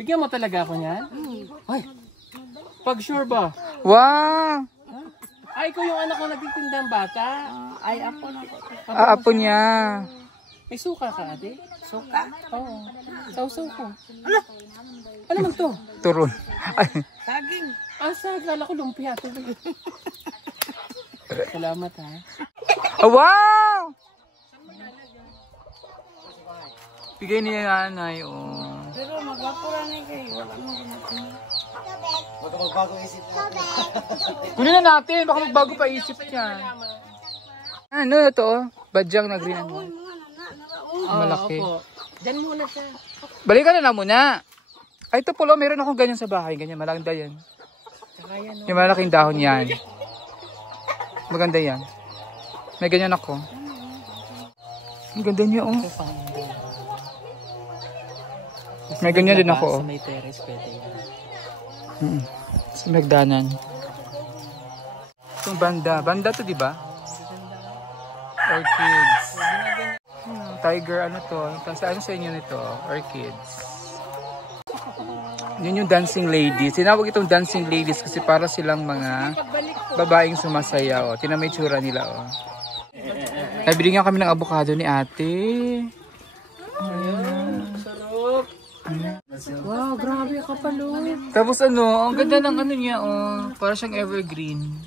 Bigyan mo talaga ako niyan? Ay, pag sure ba? Wow! Ay, ikaw yung anak ko nagtitindang bata. Ay, ako na. Apo niya. May suka ka, ate? Suka? Oo. Sausaw ko. Ano man to? Turon. Ay. Saging. Kala ko lumpia. Salamat ha. Oh, wow! Bigay niya nanay, oh. Pero magpapura na kayo. Wala mo gumatin. Baka magbago isip mo. Kunin na natin, baka magbago pa isip niya. Ano ito, oh? Badyang na green mo. Malaki. Opo. Diyan muna siya. Balikan na lang muna. Ay, ito pulo, meron akong ganyan sa bahay. Ganyan, maganda yan. Tsaka yan, Yung malaking dahon yan. Maganda yan. May ganyan ako. Ang ganda niya, oh. May ganyan din ako, oh. Sa may terrace, pwede yan. Sa Magdanan. Itong banda. Banda to, di ba? Orchids. Tiger, ano to? Ano sa inyo nito? Orchids. Yun yung dancing ladies. Tinawag itong dancing ladies kasi para silang mga babaeng sumasaya. Oh. Tingnan mo yung tsura nila. Oh. Nabili nga kami ng avocado ni ate. Sarap. Wow, grabe ka palo. Tapos ano, ang ganda ng ano niya. Oh. Para siyang evergreen.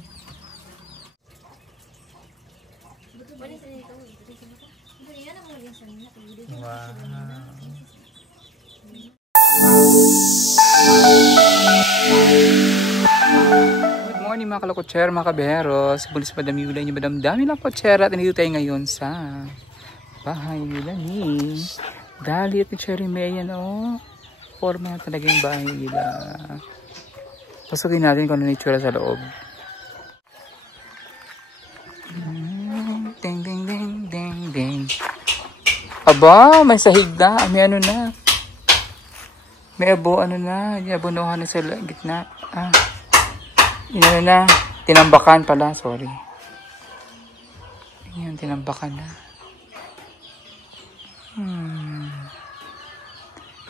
Wow. Good morning mga kalokotser, mga kaberos. Pulis Madam Yula, yung Madam Dami lang kotsera. At nandito tayo ngayon sa bahay nila ni Dali at ni Cherry May. Oh. Forma na talaga yung bahay nila. Pasukin natin kung ano itsura sa loob. Ding ding ding ding ding. Aba, may sahig na. May ano na. May abo, ano na. May abonohan na sa gitna. Yun ano na. Tinambakan pala. Sorry. Yan, tinambakan na.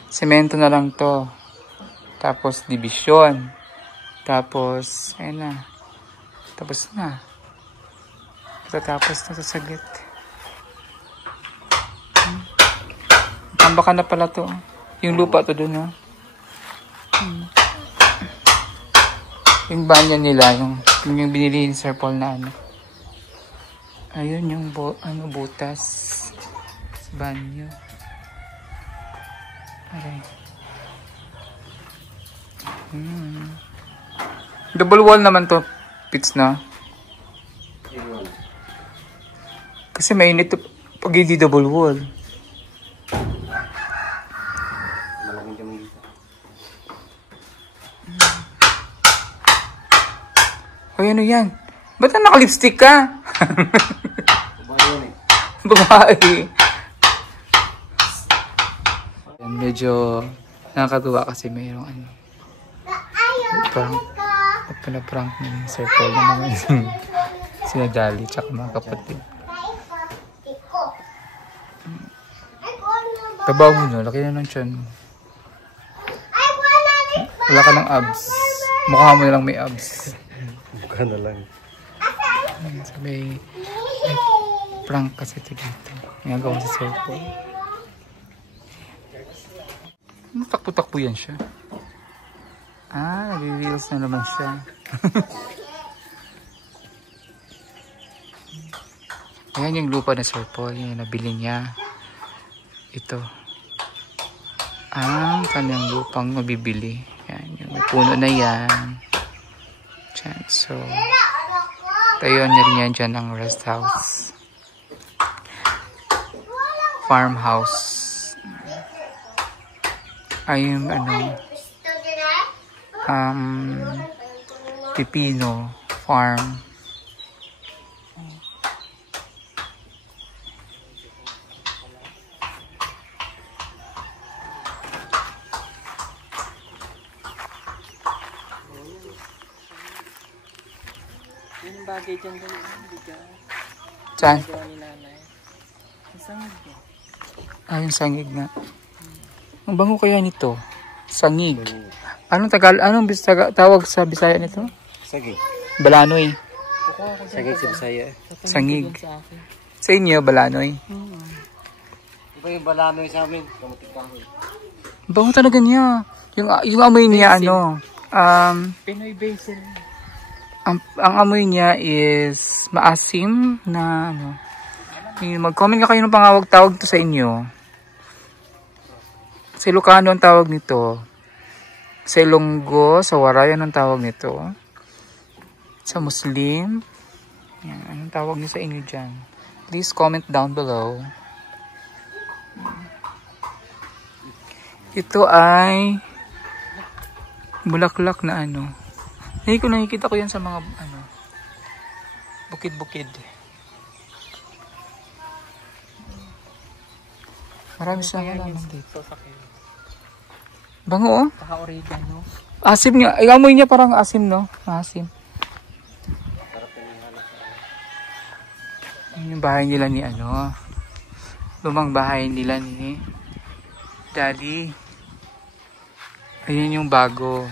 Semento na lang to. Tapos, division. Tapos, ayun na. Tapos na. Tapos na sa saglit. Tambakan na pala to. Yung lupa to dun, no? Yung banyan nila, yung binili ni Sir Paul na ano. Ayun yung butas sa banyo. Aray. Double wall naman to, Pits na. Kasi mainit to pag hindi double wall. Hoy, ano yan? Ba't na naka-lipstick ka? Babae. Medyo nakakatuwa kasi mayroong ano. Prank ni Sir Paul na naman sinadali tsaka mga kapatid. Tabaw mo no, laki na ng tiyan mo. Wala ka ng abs. Mukha mo na lang may abs. Mukha na lang. So, may prank kasi ito dito. Nagagawa si Sir Paul. Takbo-takbo yan siya. Nag-reels na naman siya. Ayan yung lupa na Sir Paul. Yung nabili niya. Ito. Ang kanyang lupang mabibili. Yan. Yung may puno na yan. Diyan. So, tayo niya rin yan dyan ang rest house. Farmhouse. Ay yung ano pipino farm. Yung bagay dyan doon, Saan? ni nanay. Ang sangig mo. Yung sangig na. Ang bango kaya nito. Sangig. Anong tawag sa Bisaya nito? Sagig. Balanoy. Sagig sa Bisaya. Sangig. Sa inyo, balanoy. Iba yung balanoy sa amin. Kamuting kahoy. Bango talaga niya. Yung amoy niya, Pinoy basil. ang amoy niya is maasim na mag-comment ka kayo ng pangawag-tawag to sa inyo. Sa Ilocano ang tawag nito. Sa Ilonggo, sa Waray, anong tawag nito? Sa Muslim, yan, anong tawag niyo sa inyo dyan? Please comment down below. Ito ay bulaklak na nakikita ko yan sa mga bukid-bukid. Marami sa halaman dito. Bango, oh. Paka-oregano. Asim niya. Ay, amoy niya parang asim, no? Asim. Yung bahay nila ni lumang bahay nila ni Daddy. Ayun yung bago.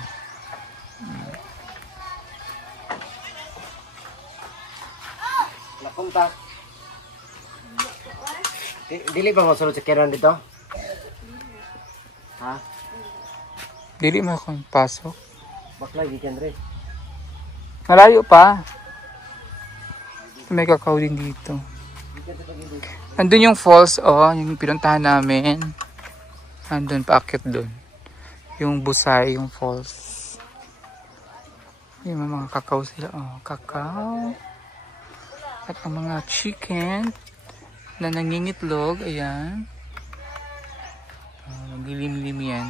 Napunta. Dili ba masulod sa kiran dito? Ha? Dili mo akong pasok. Bakla, gikan rin. Malayo pa. May kakao din dito. Andun yung falls, yung pinuntahan namin. Andun, paakyat dun. Yung Busay, yung falls. Yung mga kakao sila, kakao. At ang mga chicken na nangingitlog, ayan. Naglilim-lim yan.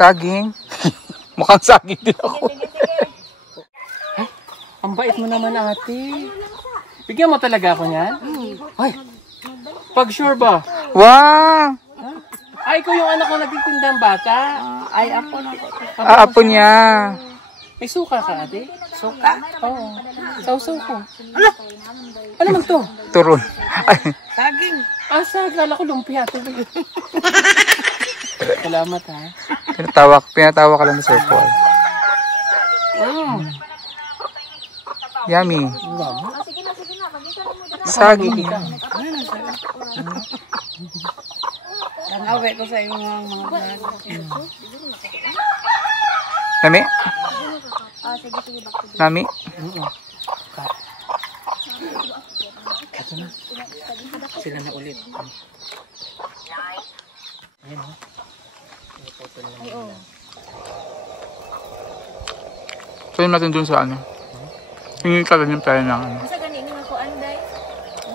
Saging. Mukhang saging din ako. Ang bait mo naman, ate. Bigyan mo talaga ako niyan? Ay, pag sure ba? Wow! Ay, ikaw yung anak ko nagtitindang bata. Ay, ako na po. Apo niya. May suka ka, ate? Suka? Oo. Sausaw ko. Ano man to? Turon. Ay, Saging. Kala ko lumpia. Salamat, ha. pinatawa ka lang ni Sir Paul. Yummy. Saging. Ang awe ko sa inyo mga Nami? Nami? Kato na. Sila na ulit. Ayan, ha. Tanim natin dun sa Hingi ka tanim tayo ng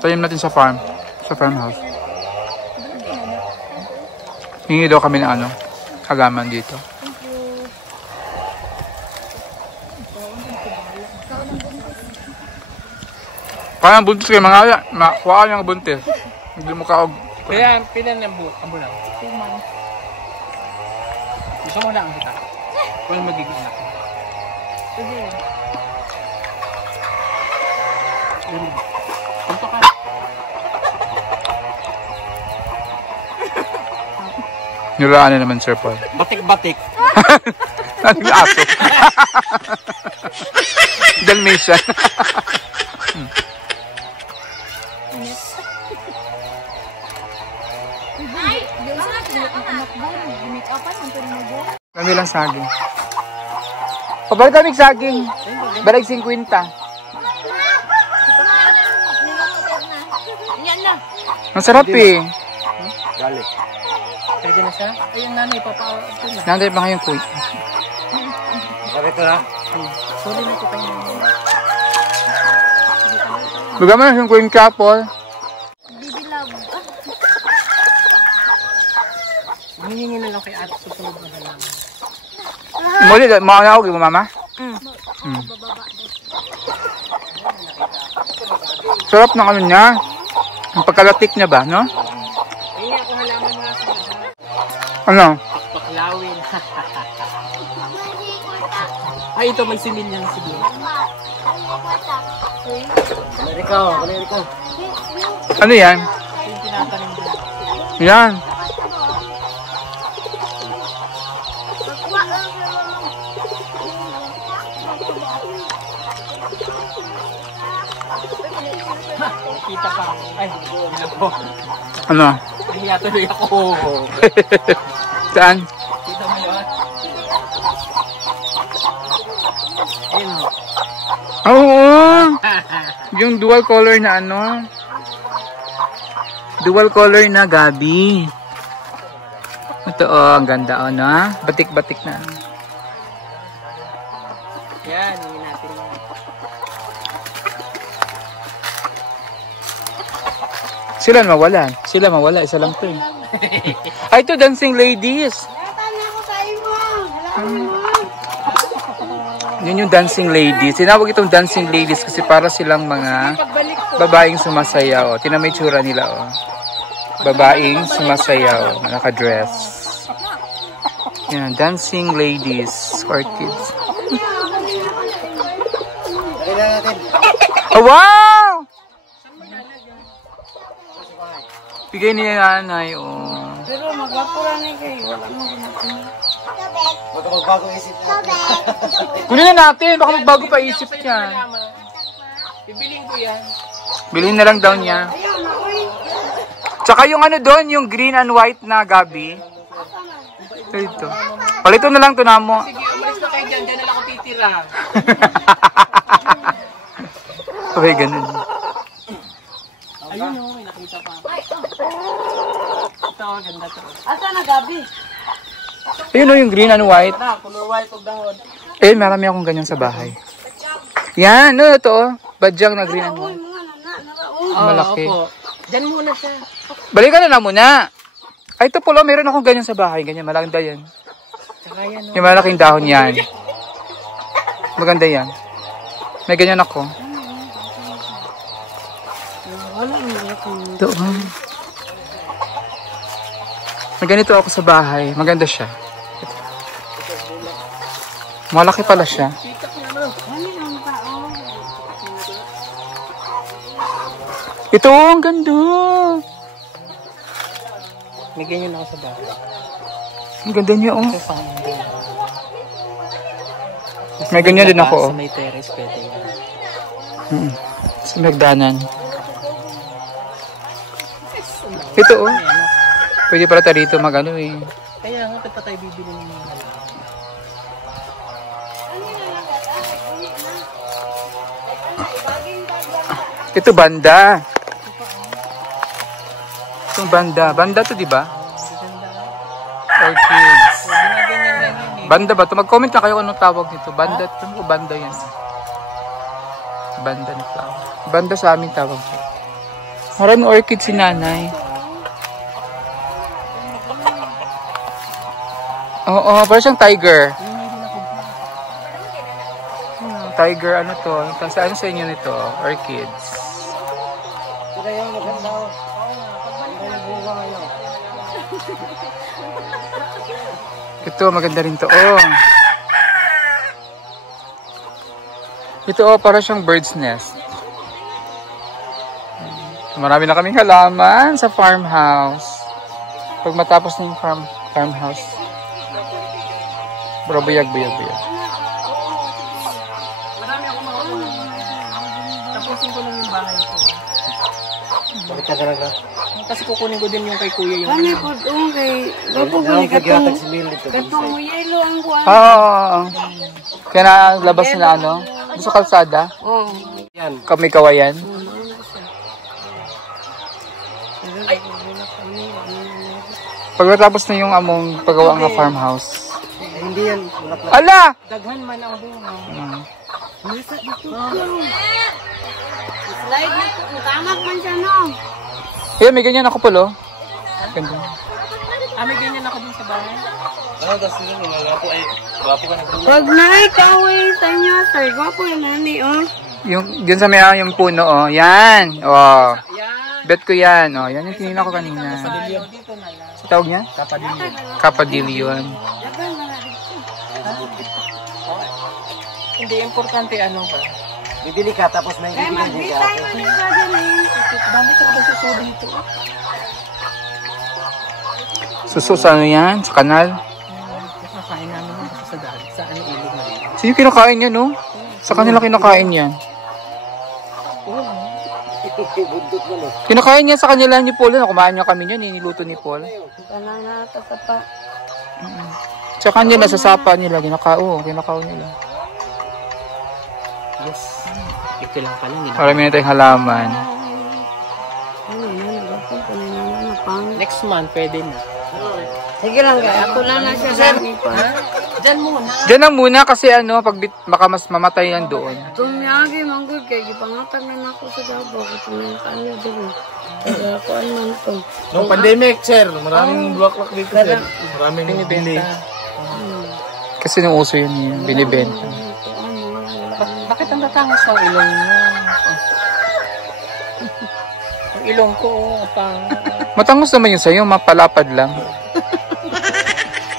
tanim natin sa farm. Sa farmhouse. Hingi daw kami ng halaman dito. Parang buntis kayo mga makuha yung buntis. Hindi mo kaog. Kaya, pilan ng abo lang. 2 months. Gusto mo lang kita. Kung magiging anak mo. Sige. Punto ka. Niraan na naman, Sir Paul. Batik-batik. Anong aso? Dalmatian. Kami lang saging. Pabalik kami saging. Balag 50. Masarap eh. Gali. Pwede na siya? Ay, yung nanay, papa-ito na. Nanday pa kayong kuy. Bakit ito na? Sorry na kita yung nanay. Bigyan mo na yung kuy ka, Paul. Hingingin na lang kay ate susunod na halaman. Muli, mauna ako, mama? Sarap ng ano niya. Ang pagkalatik niya ba, no? Ayun nga, kung halaman mga sunod. Ano? Paklawin. Ay, ito, may simil yan siguro. Amerika. Ano yan? Yung tinatanim doon. Yan. Kita pa. Ay, ako. Ano? Nahiya tuloy ako. Saan? Kita mo yun? Ayun mo. Oo! Yung dual color na ano? Dual color na gabi. Ito ang ganda no? Batik-batik na. Yan, hindi natin yan. Sila mawala. Isa lang to. Ay, ito dancing ladies. Yun yung dancing ladies. Tinawag itong dancing ladies kasi para silang mga babaeng sumasayaw. Tingnan mo yung tsura nila. Oh. Babaeng sumasayaw. Naka-dress. Yan, dancing ladies or kids. Oh, wow! Bigay ni nanay, oh. Pero magwapura na kayo. Wala mo gumatin. Huwag ka magbago isip natin. Kunin na natin, baka magbago pa isip niya. Bibiling ko yan. Bilhin na lang daw niya. Tsaka yung ano doon, yung green and white na gabi. Ito. Palito na lang to na mo. Sige, umalis na kayo dyan. Dyan na lang ako titira. Okay, ganun. Ayun o, may nakita pa. Ito, ganda to. Asa na gabi? Ayun o, yung green and white. Na, color white o dahon. Eh, marami akong ganyan sa bahay. Yan, no, ito oh. Badyang na green and white. Malaki. Opo. Dyan muna siya. Balikan na muna. Ay, ito pala, meron akong ganyan sa bahay. Ganyan, malaganda yan. Tsaka yan o. Yung malaking dahon yan. Maganda yan. May ganyan ako. Ito, oh. May ganito ako sa bahay. Maganda siya. Malaki pala siya. Ito, ang ganda. May ganyan ako sa bahay. Ang ganda niya, oh. Ito pang May ganyan din ako, oh. Sa may terrace, pwede yan. Sa Magdanan. Ito, oh. Pwede pala tayo dito mag-ano, eh. Kaya nga, pa tayo bibili ng mga. Ito, banda. Itong banda. Banda to, di ba? Orchids. Ginaganyan lang yun eh. Banda ba to? Mag-comment na kayo kung anong tawag nito. Banda to. Banda yan. Banda na flower. Banda sa amin tawag to. Maraming orchids si nanay. Oo, parang siyang tiger. Tiger, ano to? Ano sa inyo nito? Orchids. Pero yung maganda o. Ito, maganda rin to. Oh. Ito, oh, para siyang bird's nest. Marami na kaming halaman sa farmhouse. Pag matapos na yung farmhouse. Bro, buyag. Marami ako mga tapusin ko lang yung bahay ko. Balik ka talaga. Kasi kukunin ko din yung kay kuya yung Kami po doon kay... Gapo ko ni katong... Katong yelo ang kuwan. Oo. Kaya na labas na ano? Gusto kalsada? Oo. Yan. Kami kawayan? Pag natapos na yung among paggawa ng farmhouse. Eh, hindi yan. Bulaklak. Ala! daghan man ang bunga. Slide na po. Tamak man siya no. Ayan, may ganyan ako pala. Ganda. May ganyan ako dun sa bahay. Tapos yun, gwapo ay, gwapo ka na. Wag na ikaw sa inyo, sir. Gwapo yung nani, oh. Yung, yun sa may yung puno, oh. Yan. Oh. Bet ko yan. Oh, yan yung tinignan ko kanina. Dito na lang. Sa tawag niya? Kapadilyo. Kapadilyon. Hindi importante ano ba? Bibili ka, tapos may Kaya bibigyan din ka. mag-bitay man yung bagay na yun. Dami ko ba suso dito? Suso sa ano yan? Sa kanal? Nakakain namin yan kasi sa dahil. Sa ano ilog na rin. Sino kinakain yan, no? Sa kanila kinakain yan. Bundot mo, no? Kinakain yan sa kanila ni Paul. Kumain niya kami yan. Niluto ni Paul. Kanang nakasapa. Sa kanila, sa sapa nila. Kinakao nila. Yes. Ito lang pala nila. Marami na tayong halaman. Ano yan, nagapang ko na naman na pang. Next month, pwede na. Sige lang, kaya ako lang na siya dami pa. Diyan muna. Diyan lang muna kasi ano, pag baka mas mamatay yan doon. Tumiyagi, manggod kay gipangatag na ako sa Davao. Kasi may kanya din. Kaya ako man to. Nung pandemic, sir, maraming bulaklak dito, sir. Maraming binibili. Kasi nung uso yun, binibenta. Bakit ang tatangos ng ilong mo? Ang ilong ko, pang... Matangos naman yun sa'yo, mapalapad lang.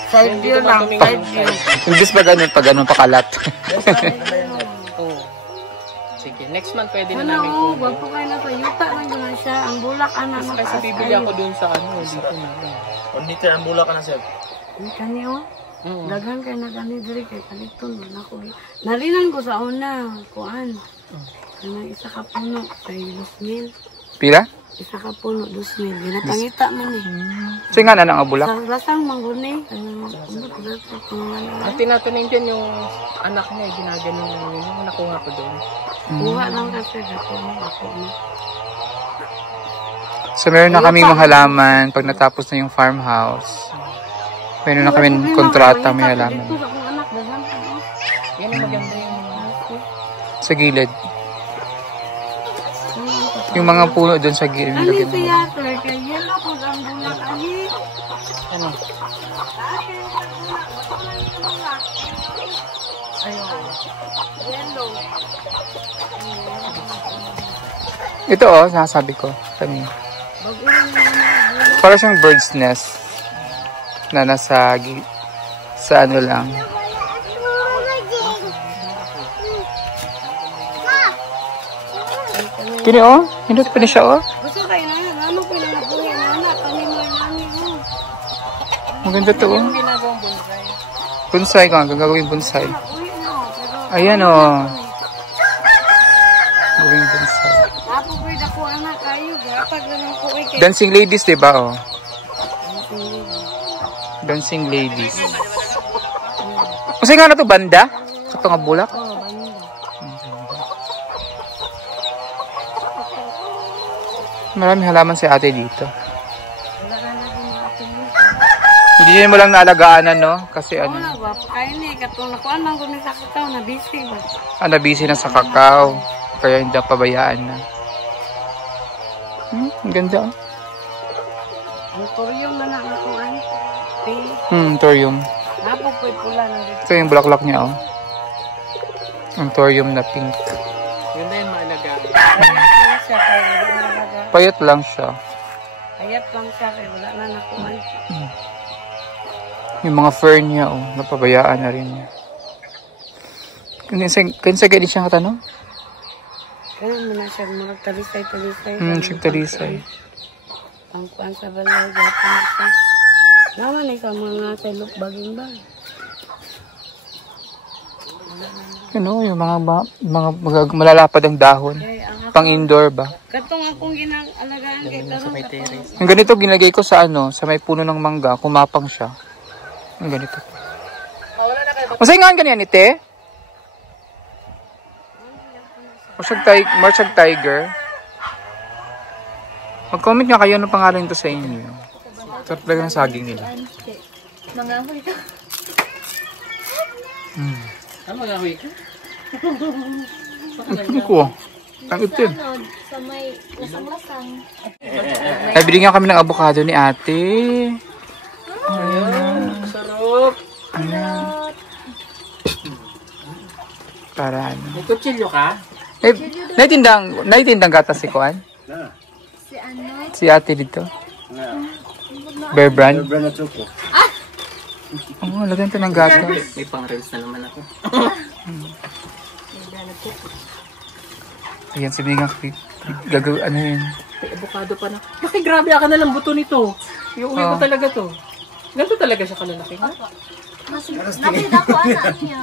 Side view lang, side view. Imbis pa ganun pakalat. Oo. Sige, next month pwede na Ano, namin oh, kung... gwapo kayo na sa yuta lang gano'n siya. Ang bulak, anak na Kasi bibili ako dun sa ano, dito na. Dito, ang bula ka na, sir. Kani, oh. Mm. Daghan kayo na gani diri kay paliton man ako. Narinan ko sa una, kuan. Kanang isa ka puno kay 2,000. Pila? Isa ka puno 2,000. Ginapangita man eh. So nga na nang abulak. Sa lasang mangguni. Ano ko sa pangalan. Ang tinatunin dyan yung anak niya, ginaganon lang yun. Yung nakuha ko doon. Buha lang kasi ako mo. So meron na kaming mga halaman pag natapos na yung farmhouse. Meron na kami kontrata may halaman. Dito sa akong anak daghan pa. Yan ang maganda yung... Sa gilid. Yung mga puno doon sa gilid. Ani siya, sir, kay yellow ko ang bulak ani. Ano? Yellow. Ito oh, sasabi ko. Kanina. Bagulang na. Para siyang bird's nest. Na nasa sa ano lang. Kini oh, hindot pa ni siya oh. Gusto kayo na, ano ko na nabuhay na anak, kami mo namin mo. Maganda to oh. Ginagawang bonsai. Bonsai ka, gagawin bonsai. Uwi na, pero Ayan oh. Gawing bonsai. napupoy na ko anak kayo, gatag na lang ko kay Dancing ladies, diba oh? Dancing ladies. Kasi nga na to banda? Sa nga bulak? Oh, banda. Marami halaman si ate dito. Wala ka na din natin mo. Hindi din mo lang naalagaan no? Kasi Oo ano, na, gwapo kayo ni. Katong nakuan lang ko ni sa kataw, na busy ba? busy na sa kakao. Kaya hindi na pabayaan na. Ang ganda oh. Ang turyong na nakuan. Pink. Thorium. Napupoy pula na dito. Ito yung bulaklak niya oh. Ang thorium na pink. Ganda yung maalagaan. Ayat lang siya kay wala na naga. Payat lang siya. Ayat lang siya kay wala na nakuan. Yung mga fern niya oh, napabayaan na rin niya. Kansa ganyan siyang katanong? Ganun mo na siya, murag talisay-talisay. Siyang talisay. Pangkuan sa balay, gapon siya. Naman sa mga selok baging ba? Ano, yung mga malalapad ang dahon. Kaya ang ako, Pang indoor ba? katong akong ginalagaan kay Tarong katong. Yung ganito ginagay ko sa ano, sa may puno ng mangga, kumapang siya. Yung ganito. Masay nga ganyan ite? Marshag Tiger. Mag-comment nga kayo ano pangalan ito sa inyo. Sarap talaga ng saging nila. Mangahoy ka. Ano magawi ka? Ang ko. Ang itim. Sa may lasang-lasang. Ay, binigyan kami ng avocado ni ate. Ayan. Para ano. May kutsilyo ka? Eh, naitindang gatas si Kuan? Si ano? Si ate dito? Bear Brand? Bear Brand na choco. Oo, lagyan to ng gatas. May pang-reels na naman ako. Ayan, si Megan gagawin, ano yun? May avocado pa na. Laki, grabe ka na lang buto nito. Iuwi ko talaga to. Ganito talaga siya kalalaki, ha? Mas dati dako anak niya.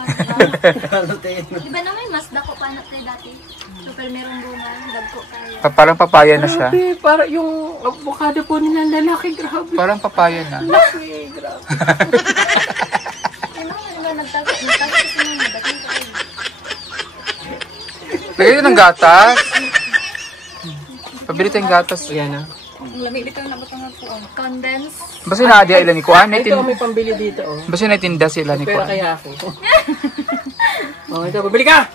Di ba naman mas dako pa anak tayo dati? Super merong bunga, dagko kaya. Parang papaya na siya. Grabe, para yung avocado po nila lalaki, grabe. Parang papaya na. Laki, grabe. Ano naman nagtago kasi naman dati tayo. Lagyan ito ng gatas. Pabili tayong gatas. Ayan na. Lamig dito na batang po. Condense. Basta na-adia ilan ni Kuan. Ito, may pambili dito, oh. Basta naitinda sila ni Pera Kuan. kaya ako. Oh, ito, pabili ka!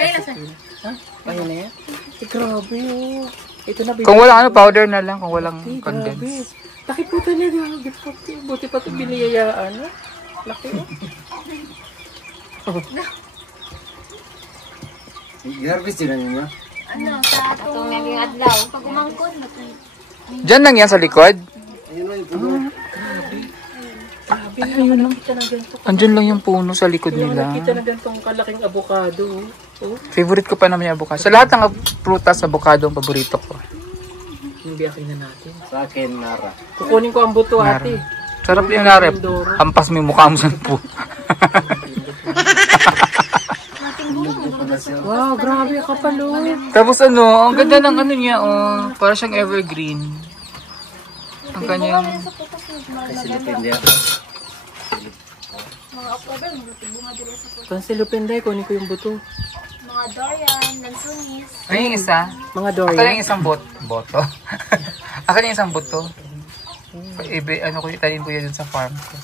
Kaya na siya. Ha? Ayun na yan? Eh, grabe, oh. Ito na, Kung walang ano, powder na lang. Kung walang grabe. condense. Laki po talaga. Buti pa ito biniyayaan, ha? Laki, oh. I-harvest din na ninyo. Ano, sa atong naging adlaw. Pag umangkod, Diyan lang yan sa likod. Ayun lang yung puno. Grabe, ayun, nakita na ganito. Andyan lang yung puno sa likod Yung nila. nakita na ganitong kalaking avocado, oh. Favorite ko pa naman yung avocado. Sa lahat ng prutas, avocado ang paborito ko. Yung biyakin na natin. Sa akin, Nara. Kukunin ko ang buto, ate. Sarap yung narep. Hampas mo yung mukha mo sa po. Wow, grabe ka palo. Tapos ano, ang ganda ng ano niya, oh. Para siyang evergreen. Ang kanyang... Kasi depende ako. mga October, bunga dito sa puso. Kung si Lupinday, kunin ko yung buto. Mga Dorian, Lansunis. Ay, yung isa. Mga Ako na Dorian. yung isang boto. Ako na yung isang boto. Ibe, ano ko, itanin ko yan dun sa farm ko.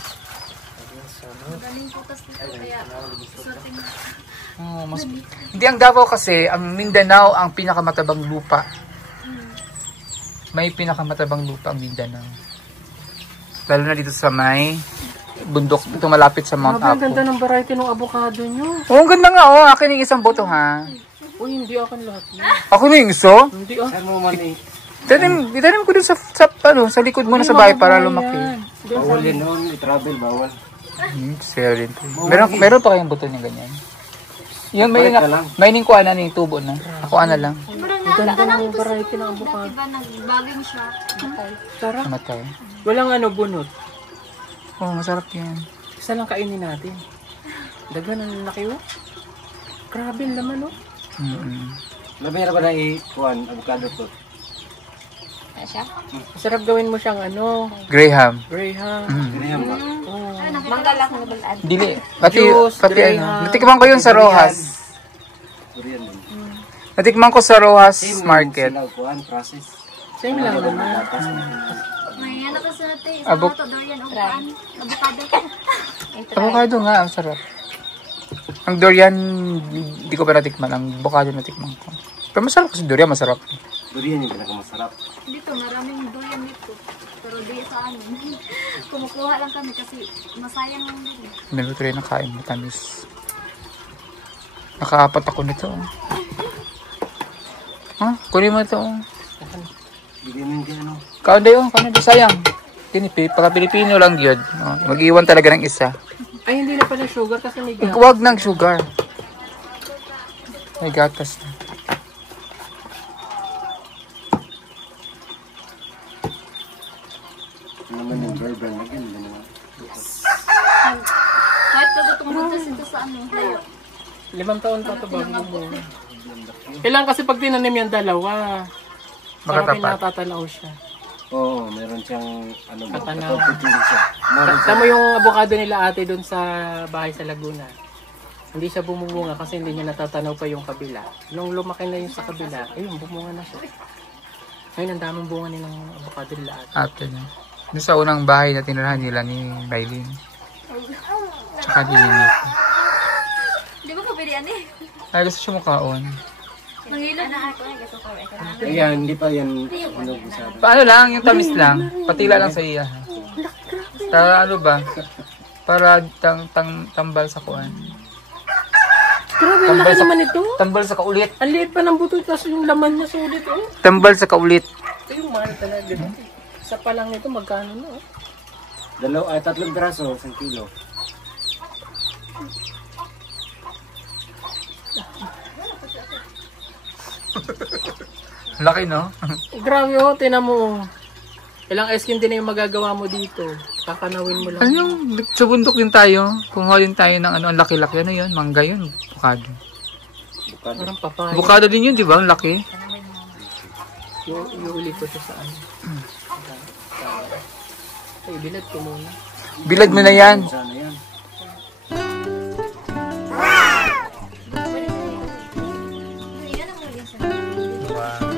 Galing putas dito, kaya sorting. Oh, mas... Hindi, ang Davao kasi, ang Mindanao ang pinakamatabang lupa. May pinakamatabang lupa ang Mindanao. Lalo na dito sa may bundok, ito malapit sa Mount Grabe, ang Apo. ganda ng variety ng avocado nyo. Oh, ang ganda nga, oh. Akin yung isang boto, ha? Uy, hindi akin lahat yun. Ako na yung iso. Hindi, ah. Saan mo man eh. Itanim ko dun sa likod muna sa bahay para lumaki. Bawal yan noon. I-travel, bawal. Sa'yo rin. Meron pa kayong buto niya ganyan? Yung may ko ana ng tubo na. Ako ana lang. Ang ganda ng variety ng avocado. Diba nagbaging siya? Sarap. Matay. Walang ano, bunot. Oh, masarap yan. Isa lang kainin natin. Dagan ang laki, oh. Grabe ang laman, oh. Labing ba na i-kuhan, avocado to? Masarap gawin mo siyang ano, Graham. Graham. Ganyan ba? Oh. Manggalak na balaan. Dili. Pati Graham. ano. Natikman ko yun sa Rojas. Korean din. Natikman ko sa Rojas Market. Sila kuhan, process. Same lang naman. May ano kasi natin, isa Abok- mga to Dorian, upuan, avocado. Avocado nga, ang sarap. Ang durian, hindi ko pa natikman. Ang avocado natikman ko. Pero masarap kasi durian, masarap. Durian yung pinakamasarap. Dito, maraming Dorian dito. Pero di sa amin. Kumukuha lang kami kasi masayang lang din. Meron rin na kain, matamis. Nakaapat ako nito. Ha? Kunin mo ito. Bigyan mo yung ano. Kaunday oh, kaunday. Sayang. Pagka-Pilipino lang yun. Oh, mag-iwan talaga ng isa. Ay, hindi na pala sugar kasi may gas. Huwag ng sugar. May gatas na. Ano naman yung Bear Brand na ganyan. Kahit pag tumutas ito sa ano, layo. 5 taon pa ito bago bumuha. Kailangan kasi pag tinanim yung dalawa, parang Makatapat. pinatatanaw siya. Oo, meron siyang ano ba? Katanaw. Katapit siya. Meron siya. Tama yung avocado nila ate doon sa bahay sa Laguna. Hindi siya bumunga kasi hindi niya natatanaw pa yung kabila. Nung lumaki na yung sa kabila, ayun, bumunga na siya. Ngayon, ang daming bunga nilang avocado nila ate. After na. Doon sa unang bahay na tinirahan nila ni Raylene. Tsaka ni Ninito. Di ba kapilian eh? Ay, gusto siya makaon. Mangilan na ako eh, gato ko eh. Ayan, hindi pa yan hinag-usapan. Paano lang, yung tamis lang. Patila lang sa iya. Ha? Sa ano ba? Para tambal sa kuan. Grabe, ang laki naman ito. Tambal sa kaulit. Ang liit pa ng buto, tapos yung laman niya sulit. Oh. Tambal sa kaulit. Ito yung mahal talaga. Isa pa lang nito, magkano na? Oh. 3 braso, 1 kilo. Laki, no? Grabe oh, tinan mo. Ilang eskin din na yung magagawa mo dito. Kakanawin mo lang. Ano yung sa bundok din tayo? Kumuha din tayo ng ano, ang laki-laki. Ano yun? Mangga yun. Bukado. Parang papaya. Bukado din yun, di ba? Ang laki. Iuli ko siya sa ano. Ay, bilad ko muna. Bilad mo na yan. Sana yan. Wow.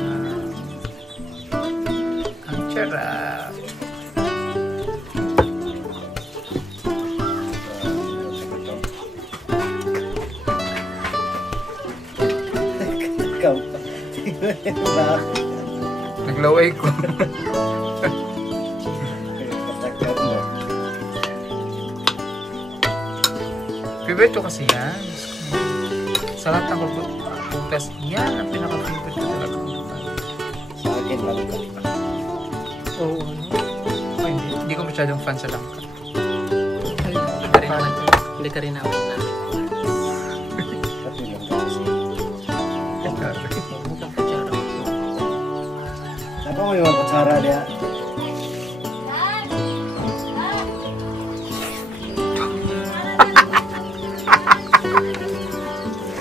Ang sarap. Ikaw. Naglaway ko. Favorite ko kasi yan. Sa lahat ng putas, yan ang pinaka-favorite ko talaga. Sa akin lang. Oo. Ay, hindi ko masyadong fan sa langka. Hindi ka rin awit na. Pati lang kasi. Mukhang kutsara. Dapat mo yung kutsara niya.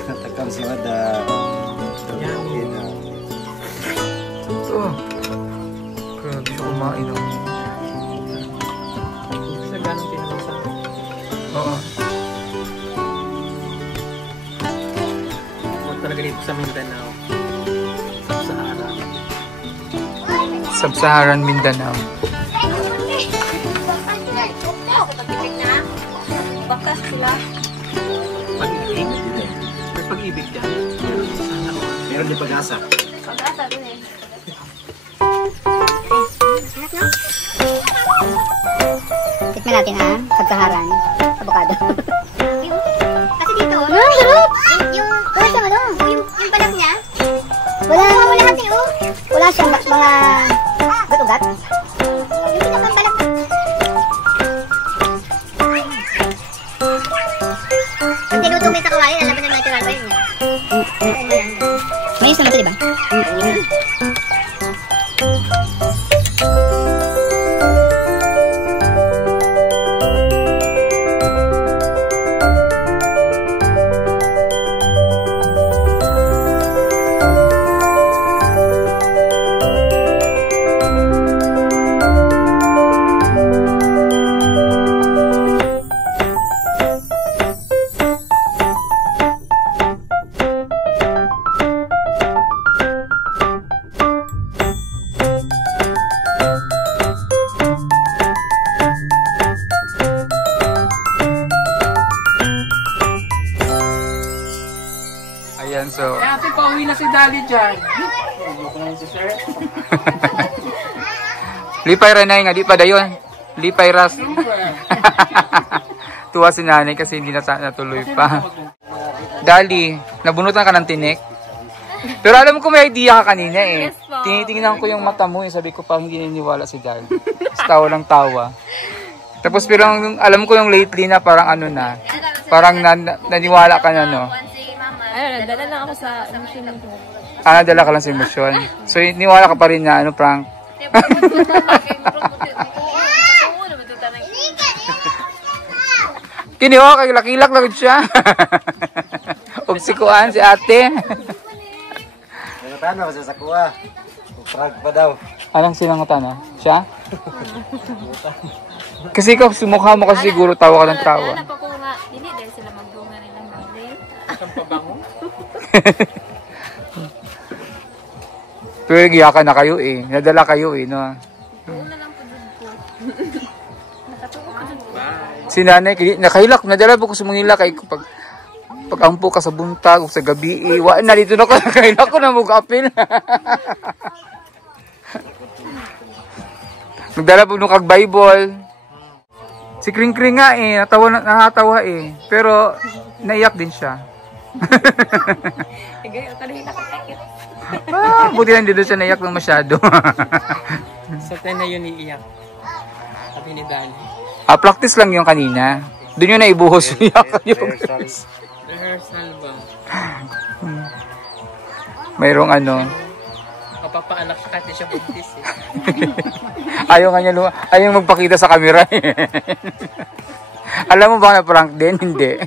Natakam si Madam. Ito. Grabe siya kumain ng... Sa ganong pinabasa. Oo. Huwag talaga dito sa Mindanao. Sa Sahara. Sub-Saharan Mindanao. Bakas sila. Pag-ibig. May pag-ibig yan. Sana ako. Meron din pag-asa. Pag-asa din eh. Tikman natin ha, Sub-Saharan, avocado. Kasi dito, yung balat niya, Wala, lahat eh, oh. wala siyang mga gat-ugat. Yung pinakabalat. Ang tinuto mo sa kawali, lalaban ng natural pa yun. Mayos naman ito, di ba? Ayan, so... Ate, pauwi na si Dali dyan. Huwag na si sir. Lipay Renay nga, di pa dayon. Lipay Ras. Tuwa si nanay kasi hindi natuloy pa. Dali, nabunutan ka ng tinik. Pero alam ko may idea ka kanina eh. Yes po. Tinitingnan ko yung mata mo eh. Sabi ko parang hindi naniniwala si Dali. Tawa lang tawa. Tapos pero alam ko yung lately na parang ano na. Parang naniwala ka na no. Ayun, nagdala lang ako sa machine ko. Nadala ka lang sa emosyon. So niwala ka pa rin na ano prank. Kiniho kay lakilak lang siya. Obsikuan si ate. Nangatana kasi sa kuha. Prag pa daw. Anong sinangutan na? Siya? Kasi ikaw sumukha mo kasi siguro tawa ka ng tawa. Hanap ako nga, hindi dahil sila magdunga nilang bagay. Isang pabango. Pero giyakan na kayo eh. Nadala kayo eh. No? Doon na lang po dun ko. Nakatuwa ko dun ko. Si nanay, nakailak. Nadala po ko sa mga kay pag ampo ka sa buntag o sa gabi. Na dito na ko. Nakailak ko na mag-apil. Nagdala po nung kag Bible. Si Kring Kring nga eh, nakatawa eh. Pero, naiyak din siya. Buti lang dito siya naiyak ng masyado. Sa 10 na yun iiyak. Sabi ni Dali. Practice lang yung kanina. Doon yun na ibuhos yung iyak. Rehearsal ba? Mayroong ano. Kapapaanak siya kahit di siya buntis eh. Ayaw nga niya ayaw magpakita sa camera eh. Alam mo ba na prank din? Hindi.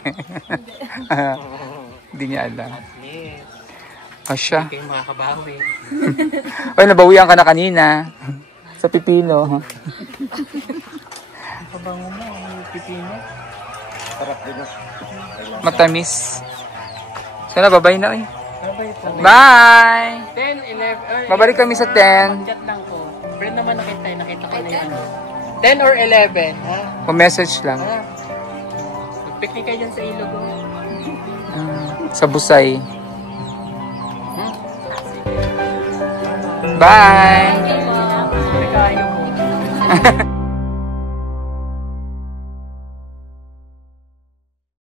Hindi niya alam. Asya. Hindi kayo makakabawi. Ay, nabawian ka na kanina. Sa pipino. Kabango mo, ang pipino. Matamis. Sana, babay na eh. Babay po. Bye! 10, 11. Babalik kami sa 10. Chat lang ko. Friend naman nakita ko na yan. 10 or 11, ha? Pa-message lang. Ha? Mag-picnic kayo dyan sa ilog. Sa Busay. Bye! Sige. Kayo po.